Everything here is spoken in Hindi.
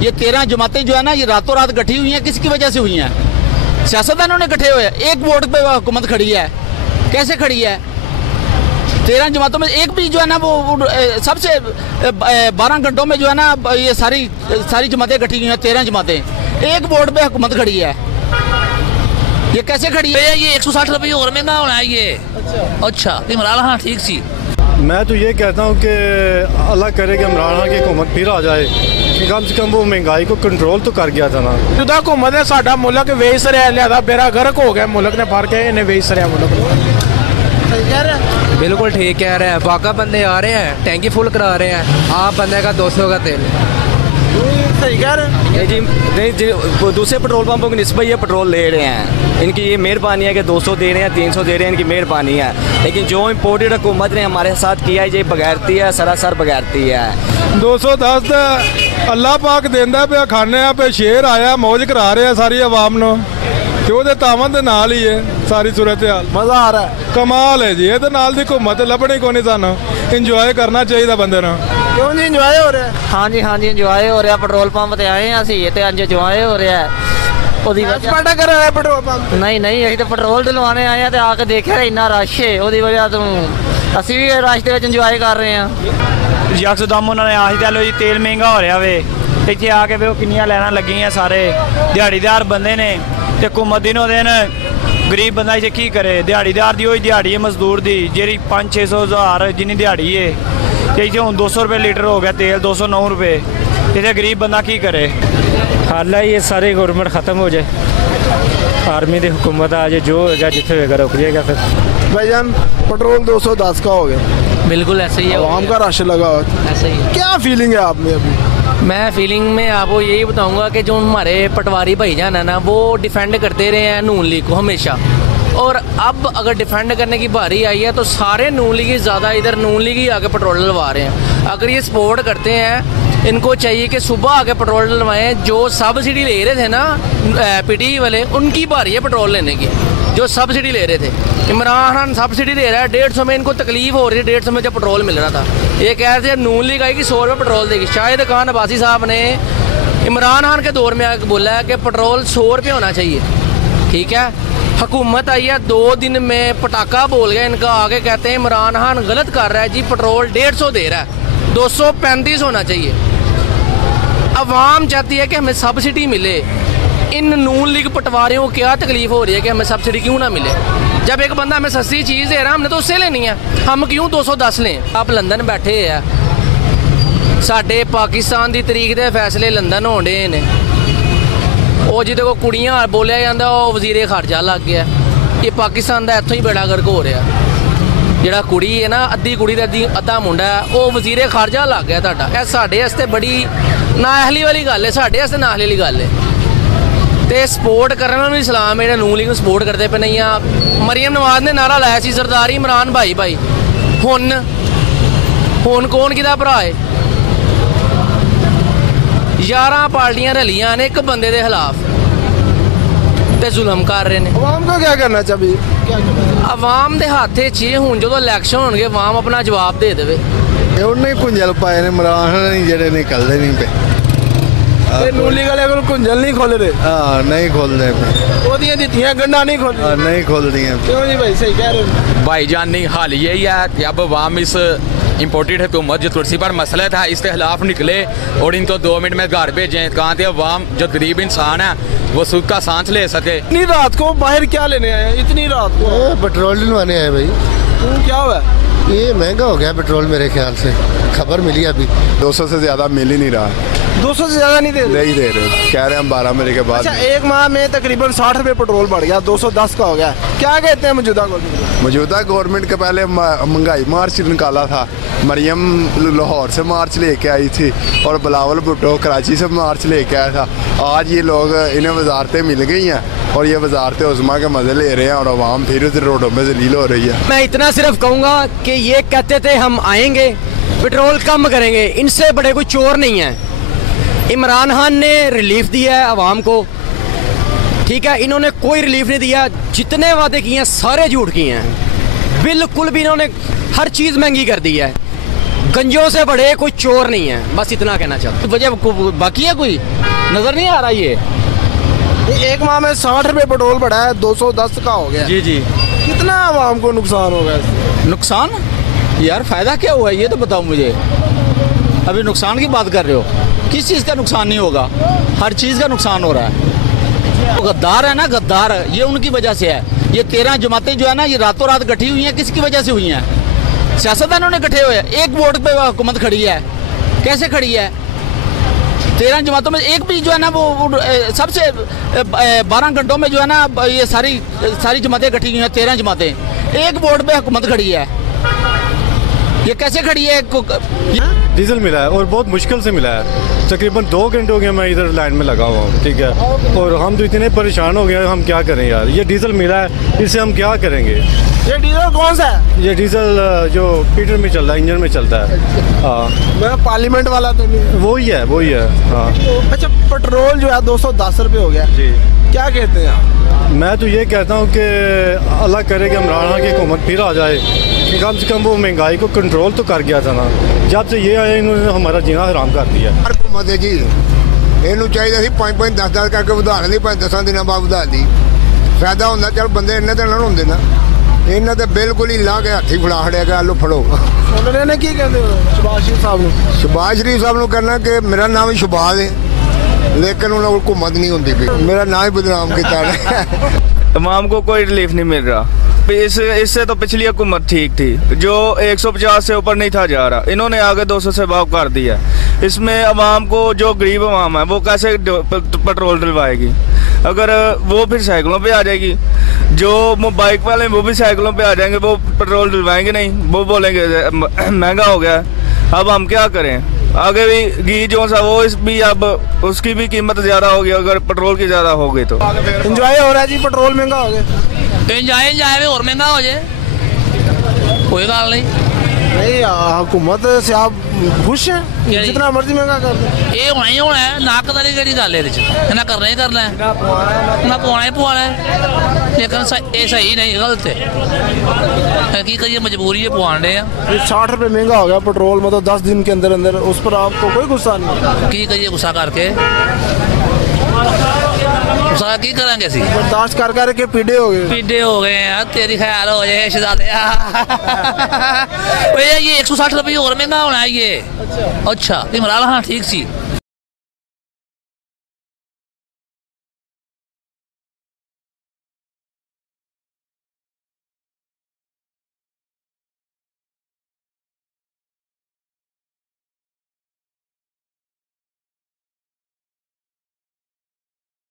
ये 13 जमातें जो है ना, ये रातों रात गठी हुई हैं। किसकी वजह से हुई हैं? सियासतदानों ने गठे हुए। एक वोट पे हुकूमत खड़ी है, कैसे खड़ी है? 13 जमातों में एक भी जो है ना वो सबसे 12 घंटों में जो है ना ये सारी जमातें गठी हुई हैं। 13 जमातें एक वोट पे हुकूमत खड़ी है, ये कैसे खड़ी है? ये 160 रुपये और महंगा होना है ये। अच्छा इमरान खान ठीक सी। मैं तो ये कहता हूँ कि अल्लाह करे कि इमरान खान की हुकूमत फिर आ जाए, कि कम से कम वो महंगाई को कंट्रोल तो कर गया था ना। जुदा हुकूमत है, साडा मुल्क वेच रहा, लिहाजा बेड़ा गर्क हो गया मुल्क ने, फर्क है इन्हें वेच रहा मुल्क। बिल्कुल ठीक कह रहे हैं। बाका बंदे आ रहे हैं, टैंकी फुल करा रहे हैं, आप बंदे का 200 का तेल। सही कह रहे हैं जी। नहीं जी, दूसरे पेट्रोल पंपों की निस्बत ये पेट्रोल ले रहे हैं, इनकी ये मेहरबानी है कि 200 दे रहे हैं, 300 दे रहे हैं, इनकी मेहरबानी है। लेकिन जो इम्पोर्टेड हुकूमत ने हमारे साथ किया है, ये बगैरती है, सरासर बगैरती है। 210 अल्लाह पाक देंदा पे, खाने पे शेर आया, मौज करा रहे हैं सारी आवाम नो, कि ਉਹਦੇ ਤਾਵਨ ਦੇ ਨਾਲ ਹੀ ਹੈ ਸਾਰੀ ਸੂਰਤ ਹਾਲ। मजा आ रहा है, ਕਮਾਲ ਹੈ ਜੀ। ਇਹ ਤੇ ਨਾਲ ਦੀ ਘੁੰਮਤ ਲੱਭਣੀ ਕੋਈ ਨਹੀਂ, ਸਾਨੂੰ ਇੰਜੋਏ ਕਰਨਾ ਚਾਹੀਦਾ ਬੰਦੇ ਨੂੰ। क्यों जी इंजॉय हो रहा है? हाँ जी इंजॉय हो रहा। पेट्रोल पंप ते आए हैं ਅਸੀਂ ਤੇ ਅੱਜ ਇੰਜॉय हो रहा है। ਉਹਦੀ ਸਪਾਟਾ ਕਰ ਰਿਹਾ ਪੈਟਰੋਲ ਪੰਪ? ਨਹੀਂ ਅਸੀਂ ਤਾਂ ਪੈਟਰੋਲ ਡਲਵਾਣੇ ਆਏ ਆ ਤੇ ਆ ਕੇ ਦੇਖਿਆ ਇੰਨਾ ਰਸ਼ ਹੈ, ਉਹਦੀ ਵਜ੍ਹਾ ਤੋਂ ਅਸੀਂ ਵੀ ਰਸ਼ ਦੇ ਵਿੱਚ ਇੰਜॉय ਕਰ ਰਹੇ ਹਾਂ। ਯਕਦਮ ਉਹਨਾਂ ਨੇ ਆਹੀ ਚੱਲੋ ਜੀ, ਤੇਲ ਮਹਿੰਗਾ ਹੋ ਰਿਹਾ ਵੇ, ਇੱਥੇ ਆ ਕੇ ਵੇ ਕਿੰਨੀਆਂ ਲਾਈਨਾਂ ਲੱਗੀਆਂ, ਸਾਰੇ ਦਿਹਾੜੀਦਾਰ ਬੰਦੇ ਨੇ ਤੇ ਹੁਕੂਮਤ ਦਿਨੋਂ ਦਿਨ ਗਰੀਬ ਬੰਦਾ ਇੱਥੇ ਕੀ ਕਰੇ? ਦਿਹਾੜੀਦਾਰ ਦੀ ਉਹੀ ਦਿਹਾੜੀ ਹੈ ਮਜ਼ਦੂਰ ਦੀ, ਜਿਹੜੀ 500-600 ਹਜ਼ਾਰ ਜਿੰਨੀ ਦਿਹਾੜੀ ਹੈ, ਤੇ ਇੱਥੇ ਹੁਣ 200 रुपये लीटर हो गया तेल, 209 रुपये। इतने गरीब बंदा की करे? हाल है ये सारी गवर्नमेंट ख़त्म हो जाए, आर्मी की हुकूमत आ जाए, जो होगा जिथे होगा रुक जाएगा फिर। भाईजान पेट्रोल 210 का हो गया। बिल्कुल ऐसे ही है, आवाम का रश लगा हुआ। ऐसे ही है। क्या फीलिंग है आप में अभी? मैं फीलिंग में आपको यही बताऊंगा कि जो हमारे पटवारी भाईजान है ना, वो डिफेंड करते रहे हैं नून लीग को हमेशा, और अब अगर डिफेंड करने की बारी आई है तो सारे नून लीग ही ज़्यादा इधर नून लीग ही आके पेट्रोल डलवा रहे हैं। अगर ये सपोर्ट करते हैं, इनको चाहिए कि सुबह आके पेट्रोल डलवाएं। जो सब्सिडी ले रहे थे ना पीटी वाले, उनकी बारी है पेट्रोल लेने की, जो सब्सिडी ले रहे थे। इमरान खान सब्सिडी दे रहा है 150 में, इनको तकलीफ हो रही है 150 में जब पेट्रोल मिल रहा था। ये कह रहे थे जब नून लीग आएगी 100 रुपये पेट्रोल देगी। शायद खान अब्बासी साहब ने इमरान खान के दौर में आके बोला है कि पेट्रोल 100 रुपये होना चाहिए, ठीक है। हुकूमत आई है 2 दिन में पटाखा बोल गया इनका, आगे कहते हैं इमरान खान गलत कर रहा है जी, पेट्रोल 150 दे रहा है, 235 होना चाहिए। अवाम चाहती है कि हमें सब्सिडी मिले। इन नून लीग पटवारियों को क्या तकलीफ हो रही है कि हमें सब्सिडी क्यों ना मिले? जब एक बंदा हमें सस्ती चीज़ दे रहा है, हमने तो उससे लेनी है, हम क्यों 210 लें? आप लंदन बैठे हैं, साढ़े पाकिस्तान की तरीक के फैसले लंदन होने ने, ਉਹ ਜਿਹਦੇ ਕੋ ਕੁੜੀਆਂ ਬੋਲਿਆ ਜਾਂਦਾ ਉਹ ਵਜ਼ੀਰੇ ਖਰਚਾ ਲੱਗ ਗਿਆ। ਇਹ ਪਾਕਿਸਤਾਨ ਦਾ ਇੱਥੋਂ ਹੀ ਬੇੜਾ ਗਰਕ ਹੋ ਰਿਹਾ। ਜਿਹੜਾ ਕੁੜੀ ਹੈ ਨਾ, ਅੱਧੀ ਕੁੜੀ ਦਾ ਅੱਧਾ ਮੁੰਡਾ, ਉਹ ਵਜ਼ੀਰੇ ਖਰਚਾ ਲੱਗ ਗਿਆ ਤੁਹਾਡਾ। ਇਹ ਸਾਡੇ ਵਾਸਤੇ ਬੜੀ ਨਾਅਹਲੀ ਵਾਲੀ ਗੱਲ ਹੈ, ਸਾਡੇ ਵਾਸਤੇ ਨਾਅਹਲੀ ਵਾਲੀ ਗੱਲ ਹੈ। ਤੇ ਸਪੋਰਟ ਕਰਨ ਨੂੰ ਇਸਲਾਮ ਜਿਹੜਾ ਨੂਨ ਲੀਗ ਨੂੰ ਸਪੋਰਟ ਕਰਦੇ ਪਏ ਨਹੀਂ ਆ। ਮਰੀਮ ਨਵਾਜ਼ ਨੇ ਨਾਰਾ ਲਾਇਆ ਸੀ ਸਰਦਾਰੀ ਇਮਰਾਨ ਭਾਈ ਭਾਈ, ਹੁਣ ਕੌਣ ਕਿਹਦਾ ਭਰਾ ਹੈ? 11 पार्टियां रलियां ने एक बंदे के खिलाफ ते जुल्म कर रहे हैं। आवाम को क्या करना चाहिए? आवाम के हाथ च हूँ जो इलैक्शन होंगे, आवाम अपना जवाब दे दे। उन्हें कुंजल पाए ने इमरान जेडे निकलते नहीं पे, नून लीग वाले कुंजल नहीं खोल रहे। हाँ नहीं खोल रहे, दित्तियां गंढा नहीं खोल रहे। नहीं खोल रही हैं। क्यों जी भाई? सही कह रहे हो भाईजान। नहीं, हाल यही है कि अब अवाम इस इम्पोर्टेड हुकूमत जो तुलसी पर मसला था इसके खिलाफ निकले और इनको 2 मिनट में घर भेजें, कहाँ थे अवाम जो गरीब इंसान है वो सुख का सांस ले सके। इतनी रात को बाहर क्या लेने आए? इतनी रात को पेट्रोल डलवाने आए भाई। क्या हुआ? ये महंगा हो गया पेट्रोल, मेरे ख्याल से खबर मिली अभी 200 से ज़्यादा मिल ही नहीं रहा। 200 से ज़्यादा नहीं दे रहे, कह रहे हैं हम 12 महीने के बाद। अच्छा, एक माह में तकरीबन 60 रुपये पेट्रोल बढ़ गया, 210 का हो गया। क्या कहते हैं मौजूदा गवर्नमेंट के पहले महंगाई मार्च निकाला था, मरियम लाहौर से मार्च लेके आई थी और बिलावल भुट्टो कराची से मार्च लेके आया था। आज ये लोग, इन्हें वजारतें मिल गई हैं और ये वजारतें उज़्मा के मज़े ले रहे हैं और आवाम फिर उधर रोडों में जलील हो रही है। मैं इतना सिर्फ कहूँगा कि ये कहते थे हम आएंगे पेट्रोल कम करेंगे, इनसे बड़े कोई चोर नहीं है। इमरान खान ने रिलीफ दिया है आवाम को, ठीक है, इन्होंने कोई रिलीफ नहीं दिया। जितने वादे किए हैं सारे झूठ किए हैं, बिल्कुल भी इन्होंने हर चीज़ महंगी कर दी है। गंजों से बड़े कोई चोर नहीं है, बस इतना कहना चाहता हूँ। वजह बाकी है कोई नजर नहीं आ रहा ये। एक माह में 60 रुपए पेट्रोल बढ़ा है, 210 का हो गया। जी जी। कितना आवाम को नुकसान होगा इससे? नुकसान यार, फायदा क्या हुआ ये तो बताओ मुझे। अभी नुकसान की बात कर रहे हो, किस चीज़ का नुकसान नहीं होगा, हर चीज़ का नुकसान हो रहा है। तो गद्दार है ना, गद्दार, ये उनकी वजह से है। ये 13 जमातें जो है ना, ये रातों रात गठी हुई हैं, किसकी वजह से हुई हैं? सियासतदानों ने गठे हुए हैं। एक वोट पे हुकूमत खड़ी है, कैसे खड़ी है? 13 जमातों में एक भी जो है ना वो सबसे 12 घंटों में जो है ना ये सारी जमातें गठी हुई हैं, 13 जमातें, एक वोट पे हुकूमत खड़ी है। ये कैसे खड़ी है? डीजल मिला है और बहुत मुश्किल से मिला है। तकरीबन 2 घंटे हो गए मैं इधर लाइन में लगा हुआ हूँ, ठीक है, और हम तो इतने परेशान हो गए, हम क्या करें यार। ये डीजल मिला है, इससे हम क्या करेंगे? ये डीजल कौन सा है? ये डीजल जो पीटर में चलता है, इंजन में चलता है। हाँ, मैं पार्लियामेंट वाला तो नहीं। वही है। हाँ। अच्छा, पेट्रोल जो है 210 रुपए हो गया जी, क्या कहते हैं आप? मैं तो ये कहता हूँ कि अल्लाह करे कि इमरान खान की हुकूमत फिर आ जाए, कि कम से कम वो महंगाई को कंट्रोल तो कर गया था ना। जब से ये आए इन्होंने हमारा जीना हराम कर दिया। हुकूमत है जी, ਇਹਨੂੰ ਚਾਹੀਦਾ ਸੀ 5-5 10-10 ਕਰਕੇ ਵਧਾ ਲੈਂਦੀ, 5-10 ਦਿਨਾਂ ਬਾਅਦ ਵਧਾ ਦੀ ਫਾਇਦਾ ਹੁੰਦਾ। ਚਲ ਬੰਦੇ ਇੰਨੇ ਤਾਂ ਨਾ ਹੁੰਦੇ ਨਾ, ਇਹਨਾਂ ਤੇ ਬਿਲਕੁਲ ਹੀ ਲਾ ਕੇ ਹੱਥੀ ਫੜਾ ਖੜਿਆ ਕਿ ਆਲੋ ਫੜੋ। ਉਹਨਾਂ ਨੇ ਕੀ ਕਹਿੰਦੇ ਸ਼ਬਾਜ਼ ਸ਼ਰੀਫ ਸਾਹਿਬ ਨੂੰ? ਸ਼ਬਾਜ਼ ਸ਼ਰੀਫ ਸਾਹਿਬ ਨੂੰ ਕਹਿਣਾ ਕਿ ਮੇਰਾ ਨਾਮ ਹੀ ਸ਼ਬਾਜ਼ ਹੈ, लेकिन उन्हें हुकूमत नहीं होती भी, मेरा नाम ही बदनाम किया। तमाम को कोई रिलीफ नहीं मिल रहा। इससे तो पिछली हुकूमत ठीक थी, जो 150 से ऊपर नहीं था जा रहा, इन्होंने आगे 200 से बाव कर दिया। इसमें अवाम को, जो गरीब अवाम है, वो कैसे पेट्रोल डलवाएगी? अगर वो फिर साइकिलों पे आ जाएगी, जो बाइक वाले वो भी साइकिलों पे आ जाएंगे, वो पेट्रोल डलवाएंगे नहीं, वो बोलेंगे महंगा हो गया। अब हम क्या करें? आगे भी घी जो सा वो भी अब उसकी भी कीमत ज़्यादा होगी, अगर पेट्रोल की ज़्यादा हो गई तो। इंजॉय हो रहा है जी, पेट्रोल महंगा हो गया। इंजॉय और महंगा हो जाए, कोई गल नहीं। हुकूमत से आप खुश हैं? जितना मर्जी महंगा कर दो, ये होना ही होना है। नाकदारी की गल है, ना करना ही करना है, ना पवाना ही पवाना है। लेकिन ये सही नहीं, गलत है। की करिए, मजबूरी है, पवान रहे हैं। 60 रुपए महंगा हो गया पेट्रोल, मतलब 10 दिन के अंदर अंदर, उस पर आपको कोई गुस्सा नहीं? की करिए गुस्सा करके, गुस्सा की करेंगे असी? बर्दाश्त कर करके पीढ़े हो गए यार। तेरी ख्याल हो जाए शहजादे। ये 160 रुपये और महंगा होना है ये। अच्छा, इमरान खान ठीक सी।